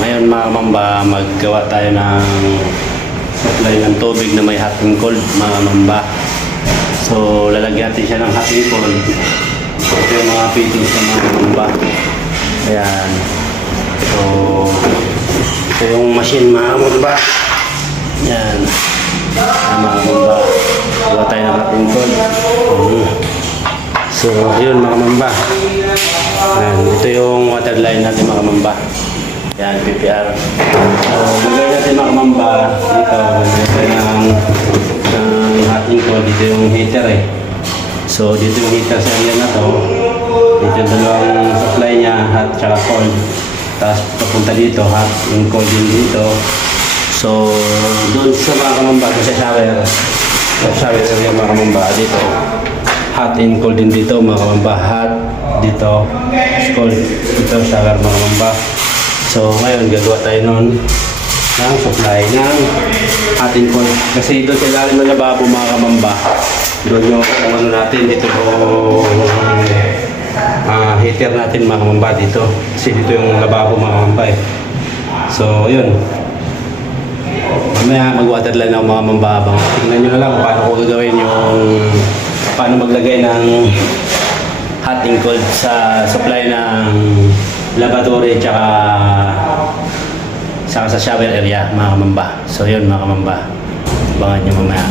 Ngayon mga mamba, maggawa tayo ng supply ng tubig na may hot and cold mga mamba. So lalagyan natin siya ng hot and cold. Ito yung mga fittings ng mga mamba. Ayan. So ito yung machine mga mamba. Ayan. Ayan mga mamba. Gawa tayo ng hot and cold. So yun mga mamba. Ayan. Ito yung waterline natin mga mamba. Yan, PPR. So, magagawin natin mga mamba dito. Magagawin ng hot and cold. Dito yung heater eh. So, dito yung heater sa area na to. Dito yung dalawang supply niya, hot tsaka cold. Tapos papunta dito, hot and cold din dito. So, doon sa mga kamamba, sa shower. Sa shower area mga kamamba, dito. Hot and cold din dito mga kamamba. Hot dito. Cold dito, shower mga kamamba. So ngayon gagawa tayo nun ng supply ng hot and cold. Kasi doon sa ilalim ng lababo mga kamamba, doon yung ano natin, dito yung heater natin mga kamamba dito. Kasi dito yung lababo mga kamamba eh. So yun. Mamaya mag-waterline ako mga kamamba. Tingnan nyo na lang kung paano ko gagawin yung paano maglagay ng hot and cold sa supply ng laboratory tsaka sa shower area mga kamamba. So yun mga kamamba, abangan nyo mamaya.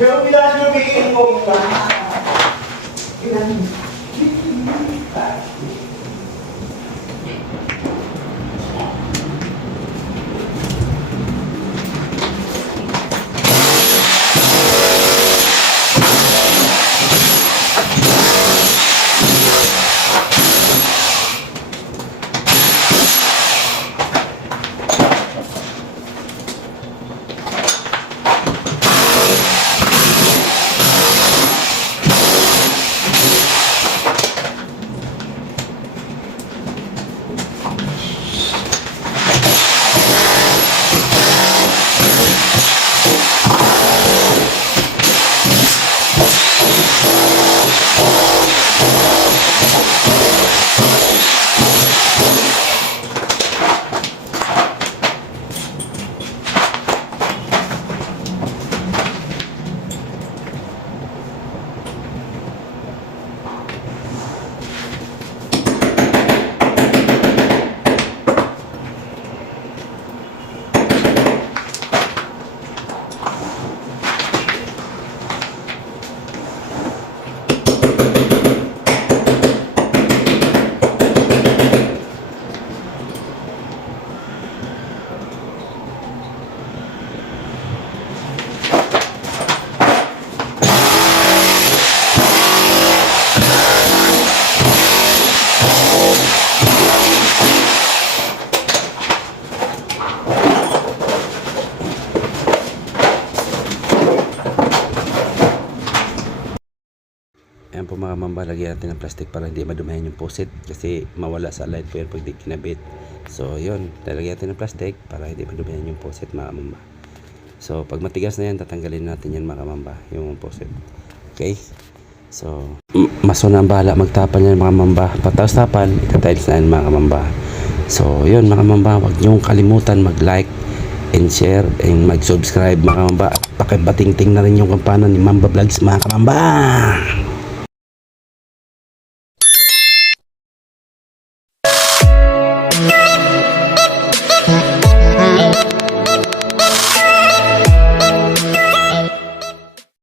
Pero pinasubihin mo ba? Ayan po mga mamba, lagyan natin ng plastic para hindi madumihan yung faucet kasi mawala sa light po yan pag di kinabit. So yun, lalagyan natin ng plastic para hindi madumihan yung faucet mga mamba. So pag matigas na yan, tatanggalin natin yan mga mamba, yung faucet. Okay? So maso na ang bahala magtapan yan mga mamba. Pataas tapan, itatiles na yan mga mamba. So yun mga mamba, huwag niyong kalimutan mag-like and share and mag-subscribe mga mamba. At pakibating-ting na rin yung kampana ni Mamba Vlogz mga mamba.